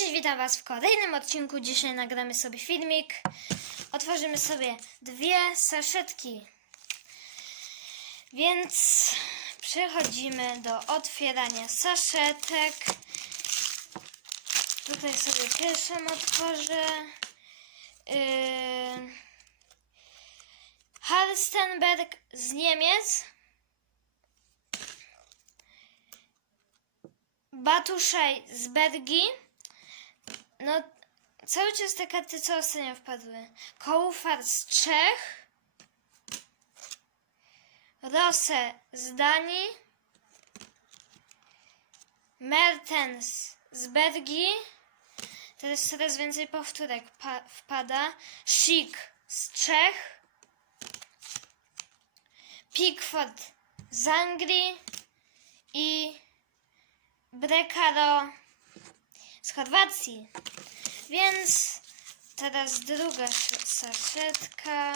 cześć, witam Was w kolejnym odcinku. Dzisiaj nagramy sobie filmik. Otworzymy sobie dwie saszetki. Więc przechodzimy do otwierania saszetek. Tutaj sobie pierwszą otworzę. Yy... Halstenberg z Niemiec. Batuszaj z Belgii. No, cały czas te karty, co ostatnio wpadły. Kołufar z Czech. Rose z Danii. Mertens z Belgii. Teraz coraz więcej powtórek pa- wpada. Schick z Czech. Pickford z Anglii. I Brekaro z Chorwacji. Więc teraz druga sz- saszetka.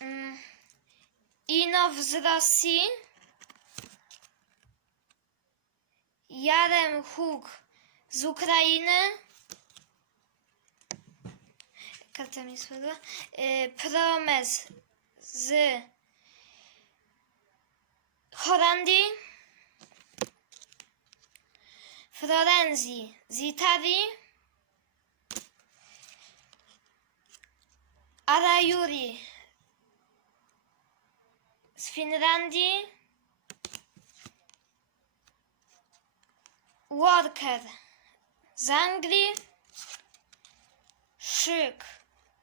Mm. Inow z Rosji. Jarem Huk z Ukrainy. Karta mi spadła. Y, Promes z Holandii, Florenzji z Italii, Arajuri z Finlandii, Walker z Anglii, Szyk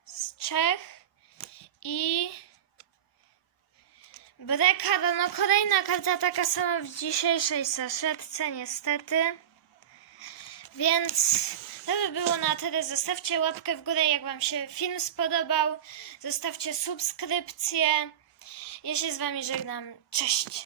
z Czech i Brekar, no kolejna karta taka sama w dzisiejszej saszetce, niestety. Więc to by było na tyle. Zostawcie łapkę w górę, jak Wam się film spodobał. Zostawcie subskrypcję. Ja się z Wami żegnam. Cześć!